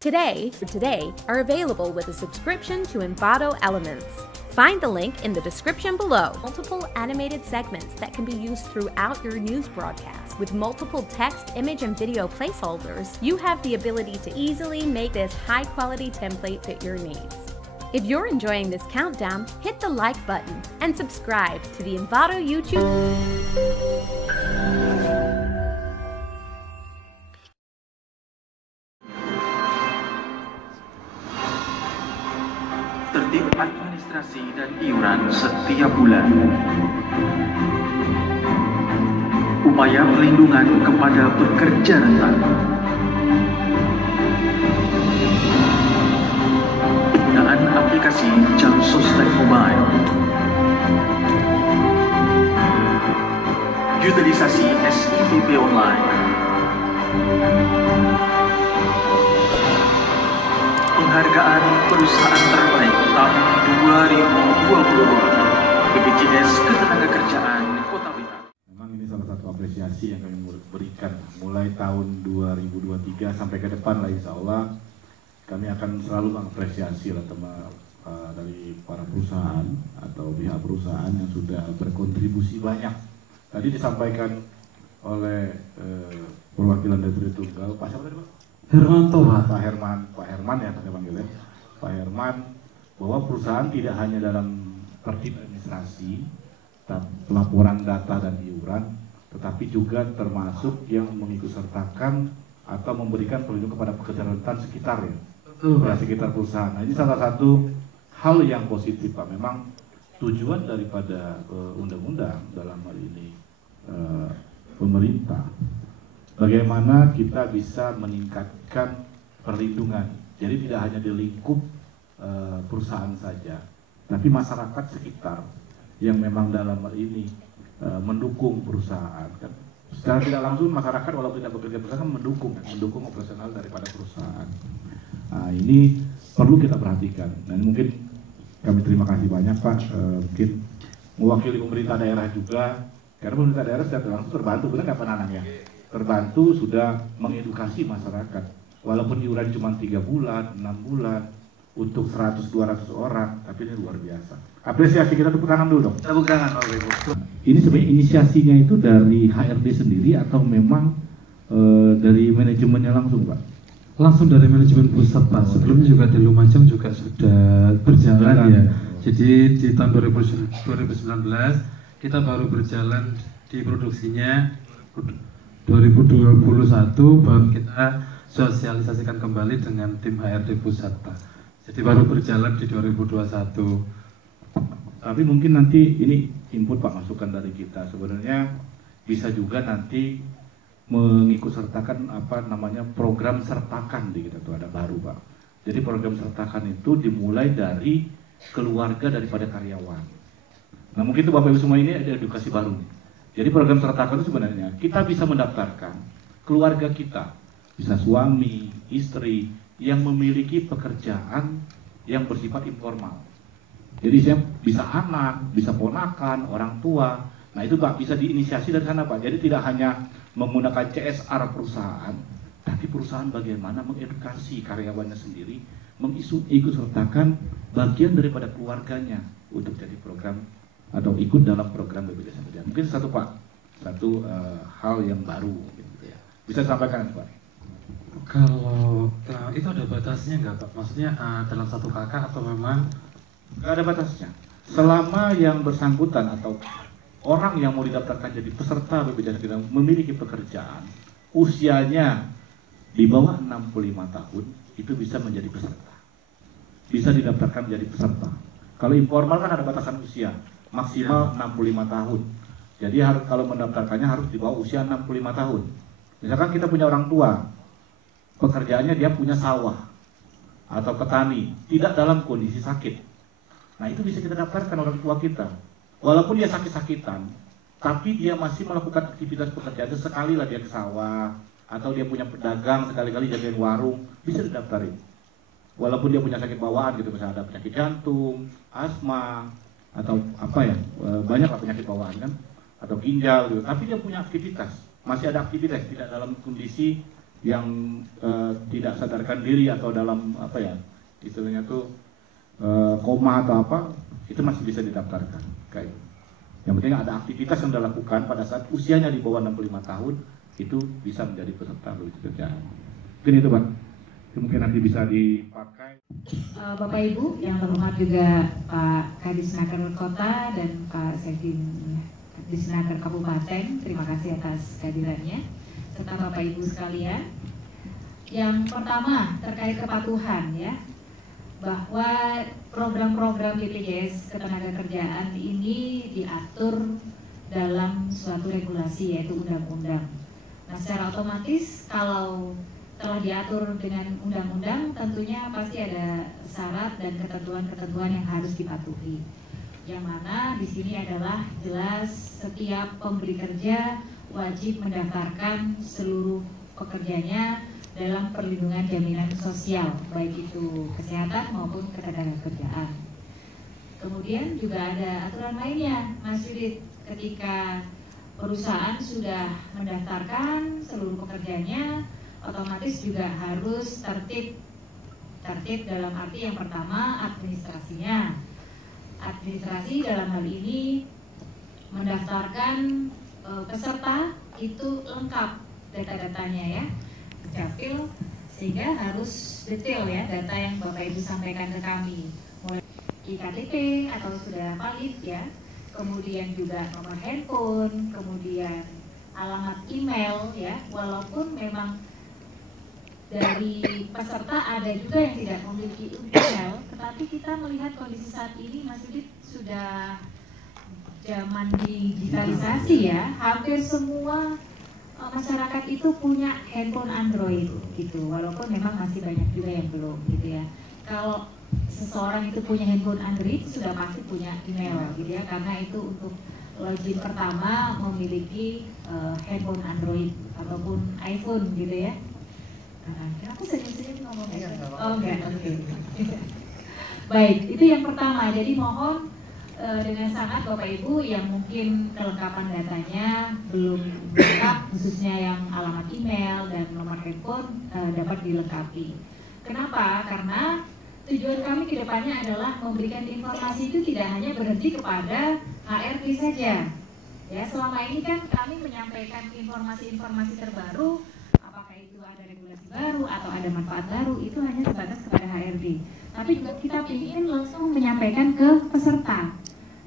today are available with a subscription to Envato Elements. Find the link in the description below. Multiple animated segments that can be used throughout your news broadcast. With multiple text, image, and video placeholders, you have the ability to easily make this high-quality template fit your needs. If you're enjoying this countdown, hit the like button and subscribe to the Envato YouTube. Tertib administrasi dan iuran setiap bulan. Upaya perlindungan kepada pekerja rentan. Penggunaan aplikasi Jam Sostek Mobile. Utilisasi SIPP Online. Penghargaan perusahaan terbaik tahun 2022 BPJS Ketenagakerjaan Kota Blitar. Memang ini salah satu apresiasi yang kami berikan mulai tahun 2023 sampai ke depan lah, insya Allah kami akan selalu mengapresiasi lah dari para perusahaan atau pihak perusahaan yang sudah berkontribusi banyak. Tadi disampaikan oleh perwakilan dari Tunggal, Pak siapa tadi Pak? Hermanto, Pak Herman ya saya panggilnya, Pak Herman, bahwa perusahaan tidak hanya dalam tertib administrasi, pelaporan data dan iuran, tetapi juga termasuk yang mengikutsertakan atau memberikan perlindungan kepada pekerja rentan sekitar ya, sekitar perusahaan. Nah, ini salah satu hal yang positif Pak. Memang tujuan daripada undang-undang dalam hal ini pemerintah, bagaimana kita bisa meningkatkan perlindungan. Jadi tidak hanya di lingkup perusahaan saja, tapi masyarakat sekitar yang memang dalam hal ini mendukung perusahaan. Kan? Secara tidak langsung masyarakat walaupun tidak bekerja perusahaan kan mendukung operasional daripada perusahaan. Nah, ini perlu kita perhatikan. Dan mungkin kami terima kasih banyak Pak. Mungkin mewakili pemerintah daerah juga, karena pemerintah daerah secara langsung terbantu, benar nggak Pak Nanang ya? Terbantu sudah mengedukasi masyarakat, walaupun iuran cuma 3 bulan, 6 bulan untuk 100-200 orang, tapi ini luar biasa. Apresiasi kita, tepuk tangan dulu dong. Tepuk tangan Bapak Ibu. Ini sebenarnya inisiasinya itu dari HRD sendiri atau memang dari manajemennya langsung Pak? langsung dari manajemen pusat Pak. Sebelumnya juga di Lumajang juga sudah berjalan ya. Jadi di tahun 2019 kita baru berjalan di produksinya, 2021 baru kita sosialisasikan kembali dengan tim HRD pusat Pak. Jadi baru berjalan di 2021. Tapi mungkin nanti ini input Pak, masukan dari kita. Sebenarnya bisa juga nanti mengikut sertakan apa namanya program sertakan di kita tuh ada baru Pak. Jadi program sertakan itu dimulai dari keluarga daripada karyawan. Nah mungkin itu Bapak Ibu semua ini ada edukasi baru nih. Jadi program sertakan itu sebenarnya kita bisa mendaftarkan keluarga kita, bisa suami, istri yang memiliki pekerjaan yang bersifat informal. Jadi saya bisa anak, bisa ponakan, orang tua. Nah itu Pak bisa diinisiasi dari sana Pak. Jadi tidak hanya menggunakan CSR perusahaan, tapi perusahaan bagaimana mengedukasi karyawannya sendiri, mengikut sertakan bagian daripada keluarganya untuk jadi program atau ikut dalam program BPJS Kerja. Mungkin satu Pak, satu hal yang baru gitu ya. Bisa disampaikan Pak? Kalau itu ada batasnya nggak Pak? Maksudnya dalam satu kakak atau memang nggak ada batasnya. Selama yang bersangkutan atau orang yang mau didaftarkan jadi peserta BPJS Kerja memiliki pekerjaan, usianya di bawah 65 tahun, itu bisa menjadi peserta. Bisa didaftarkan menjadi peserta. Kalau informal kan ada batasan usia, maksimal 65 tahun. Jadi kalau mendaftarkannya harus di bawah usia 65 tahun. Misalkan kita punya orang tua, pekerjaannya dia punya sawah atau petani, tidak dalam kondisi sakit. Nah itu bisa kita daftarkan orang tua kita. Walaupun dia sakit-sakitan, tapi dia masih melakukan aktivitas pekerjaan. Sekali lah dia ke sawah, atau dia punya pedagang, sekali-kali jagain warung, bisa didaftarin. Walaupun dia punya sakit bawaan gitu, misalnya ada penyakit jantung, asma, atau apa ya, banyak lah penyakit bawaan kan, atau ginjal gitu. Tapi dia punya aktivitas, masih ada aktivitas, tidak dalam kondisi yang tidak sadarkan diri atau dalam apa ya istilahnya tuh koma atau apa, itu masih bisa didaftarkan. Kayak yang penting ada aktivitas yang dilakukan pada saat usianya di bawah 65 tahun, itu bisa menjadi peserta BPJS Kerjaan. Mungkin itu Pak, itu mungkin nanti bisa dipakai. Bapak Ibu yang terhormat juga Pak Kadisnaker Kota dan Pak Sekdin Disnaker Kabupaten, terima kasih atas kehadirannya, serta Bapak Ibu sekalian. Yang pertama terkait kepatuhan ya, bahwa program-program BPJS Ketenagakerjaan ini diatur dalam suatu regulasi yaitu undang-undang. Nah, secara otomatis kalau telah diatur dengan undang-undang, tentunya pasti ada syarat dan ketentuan-ketentuan yang harus dipatuhi. Yang mana di sini adalah jelas setiap pemberi kerja wajib mendaftarkan seluruh pekerjanya dalam perlindungan jaminan sosial, baik itu kesehatan maupun ketenagakerjaan. Kemudian juga ada aturan lainnya, Mas Yudit, ketika perusahaan sudah mendaftarkan seluruh pekerjanya, otomatis juga harus tertib dalam arti yang pertama administrasinya. Administrasi dalam hal ini mendaftarkan peserta itu lengkap data-datanya ya, detail, sehingga harus detail ya data yang Bapak Ibu sampaikan ke kami, mulai IKTP atau sudah valid ya, kemudian juga nomor handphone, kemudian alamat email ya, walaupun memang dari peserta ada juga yang tidak memiliki email, tetapi kita melihat kondisi saat ini Mas Yudit sudah zaman digitalisasi ya, hampir semua masyarakat itu punya handphone Android gitu, walaupun memang masih banyak juga yang belum gitu ya. Kalau seseorang itu punya handphone Android sudah pasti punya email gitu ya, karena itu untuk login pertama memiliki handphone Android ataupun iPhone gitu ya. Aku sering-sering ngomong oh enggak, oke. Baik, itu yang pertama. Jadi mohon dengan sangat Bapak Ibu yang mungkin kelengkapan datanya belum lengkap, khususnya yang alamat email dan nomor handphone dapat dilengkapi. Kenapa? Karena tujuan kami ke depannya adalah memberikan informasi itu tidak hanya berhenti kepada HRD saja. Ya, selama ini kan kami menyampaikan informasi-informasi terbaru, apakah itu ada regulasi baru atau ada manfaat baru, itu hanya sebatas kepada HRD. Tapi juga kita ingin langsung menyampaikan ke peserta.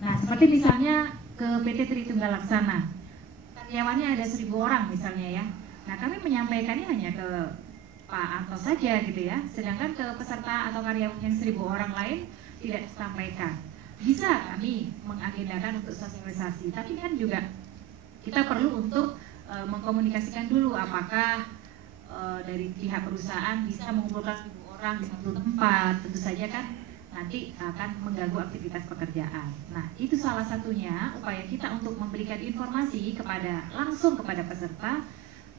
Nah, seperti misalnya ke PT Tritunggal Laksana, karyawannya ada 1.000 orang misalnya ya. Nah, kami menyampaikannya hanya ke Pak Anto saja gitu ya, sedangkan ke peserta atau karyawan yang 1.000 orang lain tidak disampaikan. Bisa kami mengagendakan untuk sosialisasi, tapi kan juga kita perlu untuk mengkomunikasikan dulu apakah dari pihak perusahaan bisa mengumpulkan 1.000 orang di satu tempat. Tentu saja kan nanti akan mengganggu aktivitas pekerjaan. Nah, itu salah satunya upaya kita untuk memberikan informasi langsung kepada peserta.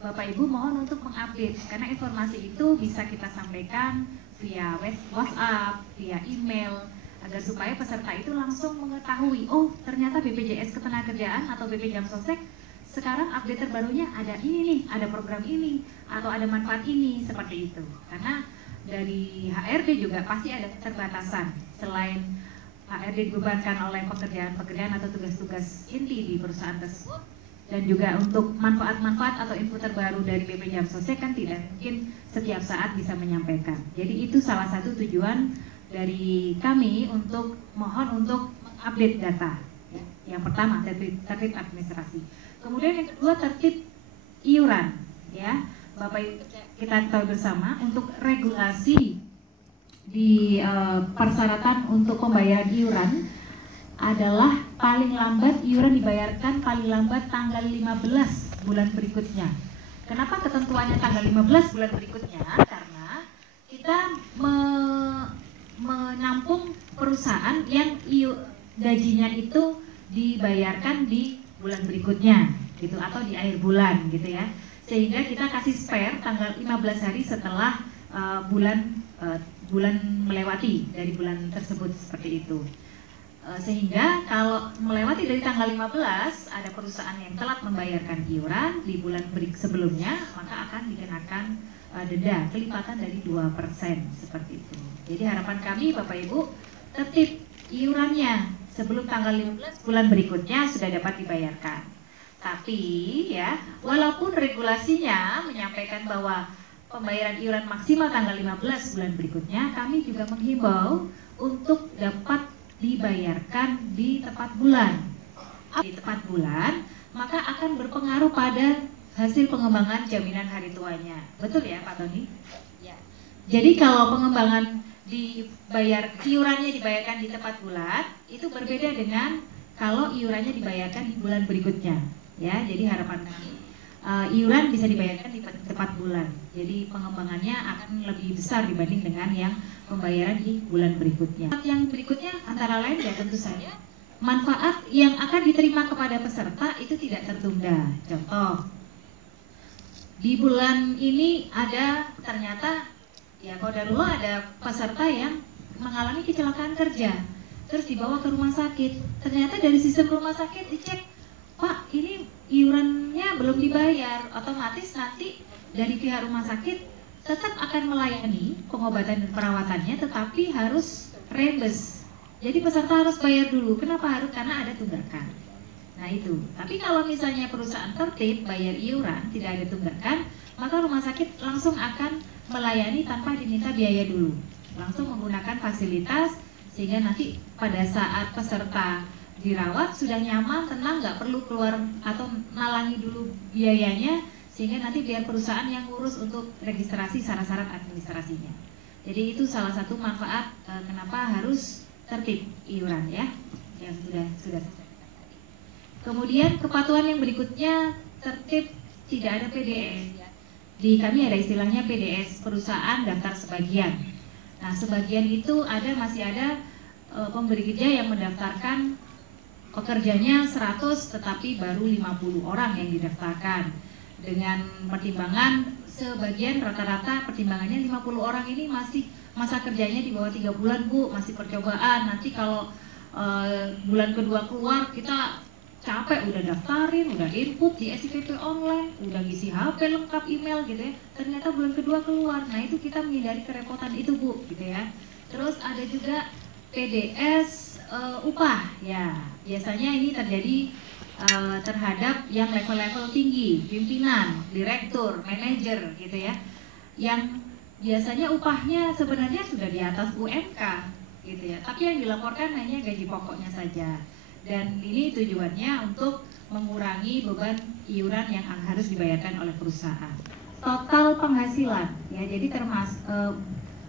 Bapak Ibu mohon untuk mengupdate, karena informasi itu bisa kita sampaikan via WhatsApp, via email, agar supaya peserta itu langsung mengetahui, oh ternyata BPJS Ketenagakerjaan atau BP Jam Sostek sekarang update terbarunya ada ini nih, ada program ini, atau ada manfaat ini, seperti itu. Karena dari HRD juga pasti ada keterbatasan. Selain HRD dibebankan oleh pekerjaan-pekerjaan atau tugas-tugas inti di perusahaan tersebut, dan juga untuk manfaat-manfaat atau info terbaru dari BP Jam Sostek kan tidak mungkin setiap saat bisa menyampaikan. Jadi itu salah satu tujuan dari kami untuk mohon untuk mengupdate data. Yang pertama tertib administrasi. Kemudian yang kedua tertib iuran. Ya, Bapak Ibu kita tahu bersama untuk regulasi di persyaratan untuk pembayaran iuran adalah paling lambat iuran dibayarkan paling lambat tanggal 15 bulan berikutnya. Kenapa ketentuannya tanggal 15 bulan berikutnya? Karena kita menampung perusahaan yang gajinya itu dibayarkan di bulan berikutnya gitu, atau di akhir bulan gitu ya. Sehingga kita kasih spare tanggal 15 hari setelah bulan melewati dari bulan tersebut, seperti itu. Sehingga kalau melewati dari tanggal 15 ada perusahaan yang telat membayarkan iuran di bulan sebelumnya, maka akan dikenakan denda kelipatan dari 2% seperti itu. Jadi harapan kami Bapak Ibu, tertib iurannya sebelum tanggal 15 bulan berikutnya sudah dapat dibayarkan. Tapi ya, walaupun regulasinya menyampaikan bahwa pembayaran iuran maksimal tanggal 15 bulan berikutnya, kami juga menghimbau untuk dapat dibayarkan di tepat bulan. Di tepat bulan, maka akan berpengaruh pada hasil pengembangan jaminan hari tuanya. Betul ya Pak Tony? Ya. Jadi kalau pengembangan iurannya dibayarkan di tepat bulan, itu berbeda dengan kalau iurannya dibayarkan di bulan berikutnya. Ya, jadi harapan kami iuran bisa dibayarkan di tepat bulan. Jadi pengembangannya akan lebih besar dibanding dengan yang pembayaran di bulan berikutnya. Yang berikutnya antara lain ya tentu saja manfaat yang akan diterima kepada peserta itu tidak tertunda. Contoh, di bulan ini ada ternyata ya qadarullah ada peserta yang mengalami kecelakaan kerja, terus dibawa ke rumah sakit. Ternyata dari sistem rumah sakit dicek, Pak, ini iurannya belum dibayar, otomatis nanti dari pihak rumah sakit tetap akan melayani pengobatan dan perawatannya, tetapi harus reimburse. Jadi peserta harus bayar dulu. Kenapa harus? Karena ada tunggakan. Nah itu. Tapi kalau misalnya perusahaan tertib bayar iuran, tidak ada tunggakan, maka rumah sakit langsung akan melayani tanpa diminta biaya dulu. Langsung menggunakan fasilitas sehingga nanti pada saat peserta dirawat sudah nyaman, tenang, nggak perlu keluar atau nalangi dulu biayanya, sehingga nanti biar perusahaan yang ngurus untuk registrasi syarat-syarat administrasinya. Jadi itu salah satu manfaat kenapa harus tertib iuran ya, yang sudah. Kemudian kepatuhan yang berikutnya tertib, tidak ada PDS. Di kami ada istilahnya PDS, perusahaan daftar sebagian. Nah sebagian itu masih ada pemberi kerja yang mendaftarkan pekerjanya 100 tetapi baru 50 orang yang didaftarkan. Dengan pertimbangan sebagian rata-rata pertimbangannya 50 orang ini masih masa kerjanya di bawah 3 bulan Bu, masih percobaan. Nanti kalau bulan kedua keluar kita capek udah daftarin, udah input di SIPP online, udah ngisi HP lengkap email gitu ya. Ternyata bulan kedua keluar. Nah, itu kita menghindari kerepotan itu Bu gitu ya. Terus ada juga PDS upah ya. Biasanya ini terjadi terhadap yang level-level tinggi, pimpinan, direktur, manajer gitu ya, yang biasanya upahnya sebenarnya sudah di atas UMK gitu ya, tapi yang dilaporkan hanya gaji pokoknya saja. Dan ini tujuannya untuk mengurangi beban iuran yang harus dibayarkan oleh perusahaan. Total penghasilan ya, jadi termasuk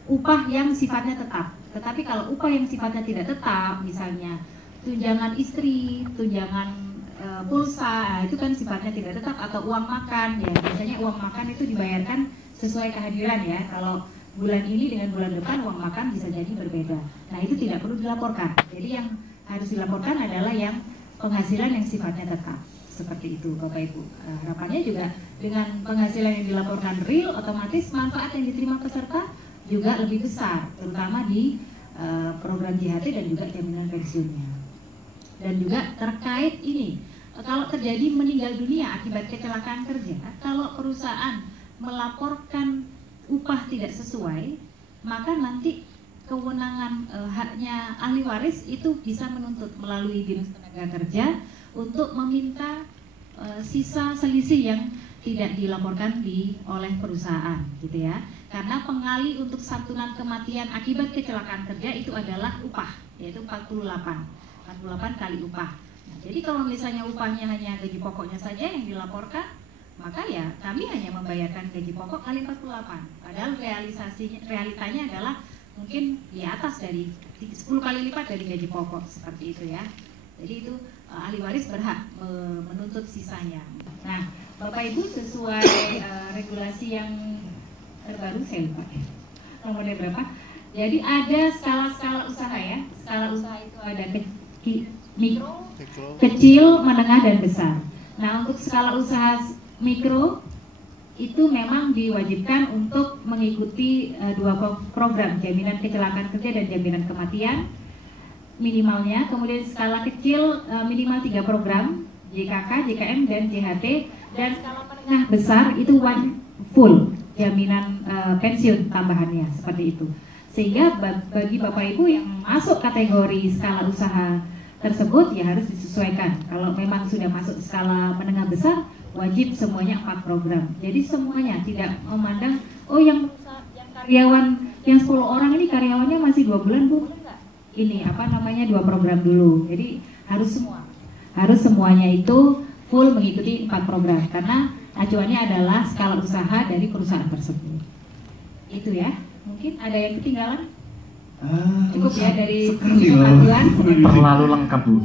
upah yang sifatnya tetap. Tetapi kalau upah yang sifatnya tidak tetap, misalnya tunjangan istri, tunjangan pulsa, itu kan sifatnya tidak tetap, atau uang makan ya. Biasanya uang makan itu dibayarkan sesuai kehadiran ya. Kalau bulan ini dengan bulan depan uang makan bisa jadi berbeda. Nah, itu tidak perlu dilaporkan. Jadi yang harus dilaporkan adalah yang penghasilan yang sifatnya tetap. Seperti itu Bapak Ibu. Harapannya juga dengan penghasilan yang dilaporkan real, otomatis manfaat yang diterima peserta juga lebih besar, terutama di program JHT dan juga jaminan pensiunnya. Dan juga terkait ini, kalau terjadi meninggal dunia akibat kecelakaan kerja, kalau perusahaan melaporkan upah tidak sesuai, maka nanti kewenangan haknya ahli waris itu bisa menuntut melalui Dinas Tenaga Kerja untuk meminta sisa selisih yang tidak dilaporkan oleh perusahaan gitu ya. Karena pengali untuk santunan kematian akibat kecelakaan kerja itu adalah upah, yaitu 48 kali upah. Nah, jadi kalau misalnya upahnya hanya gaji pokoknya saja yang dilaporkan, maka ya kami hanya membayarkan gaji pokok kali 48. Padahal realitanya adalah mungkin di atas dari 10 kali lipat dari gaji pokok, seperti itu ya. Jadi itu ahli waris berhak menuntut sisanya. Nah, Bapak Ibu sesuai regulasi yang terbaru, saya lupa nomornya berapa. Jadi ada skala-skala usaha ya. Skala usaha itu ada mikro, kecil, menengah, dan besar. Nah, untuk skala usaha mikro itu memang diwajibkan untuk mengikuti dua program, jaminan kecelakaan kerja dan jaminan kematian. minimalnya, kemudian skala kecil minimal 3 program, JKK, JKM, dan JHT, dan skala menengah besar itu full jaminan pensiun tambahannya, seperti itu. Sehingga bagi Bapak Ibu yang masuk kategori skala usaha tersebut ya harus disesuaikan. Kalau memang sudah masuk skala menengah besar, wajib semuanya 4 program. Jadi semuanya, tidak memandang oh yang karyawan yang 10 orang ini karyawannya masih 2 bulan Bu. Ini 2 program dulu. Jadi harus semuanya itu full mengikuti 4 program karena acuannya adalah skala usaha dari perusahaan tersebut. Itu ya. Mungkin ada yang ketinggalan? Cukup ya dari sekali panduan. terlalu lengkap Bu.